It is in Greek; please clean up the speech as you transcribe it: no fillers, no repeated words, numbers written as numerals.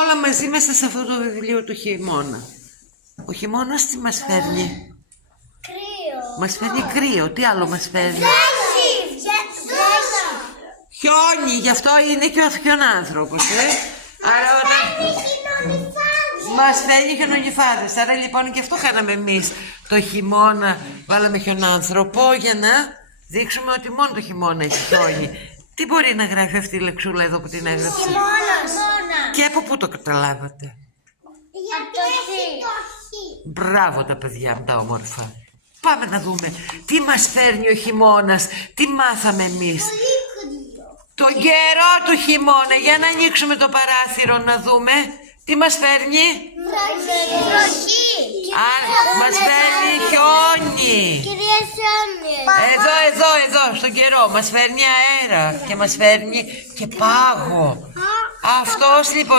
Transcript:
Όλα μαζί μέσα σε αυτό το βιβλίο του χειμώνα. Ο χειμώνας τι μας φέρνει? Κρύο. Μας φέρνει κρύο. Τι άλλο μας φέρνει? Βρέχει. Χιόνι. Γι' αυτό είναι και ο χιονάνθρωπος. Άρα μας φέρνει χιονονυφάδες. Άρα λοιπόν και αυτό κάναμε εμείς. Το χειμώνα βάλαμε χιονάνθρωπο για να δείξουμε ότι μόνο το χειμώνα έχει χιόνι. Τι μπορεί να γράφει αυτή η λεξούλα εδώ που την έγραψε? Χειμώνας. Και από πού το καταλάβατε? Γιατί έχει το χ. Μπράβο τα παιδιά μου τα όμορφα. Πάμε να δούμε τι μας φέρνει ο χειμώνας, τι μάθαμε εμείς. Πολύ κρύο. Τον καιρό του χειμώνα, για να ανοίξουμε το παράθυρο να δούμε τι μας φέρνει. Βροχή. Μας φέρνει χιόνι. Κυρία Σιόνι. Εδώ, στον καιρό. Μας φέρνει αέρα και μας φέρνει και πάγο. Αυτός λοιπόν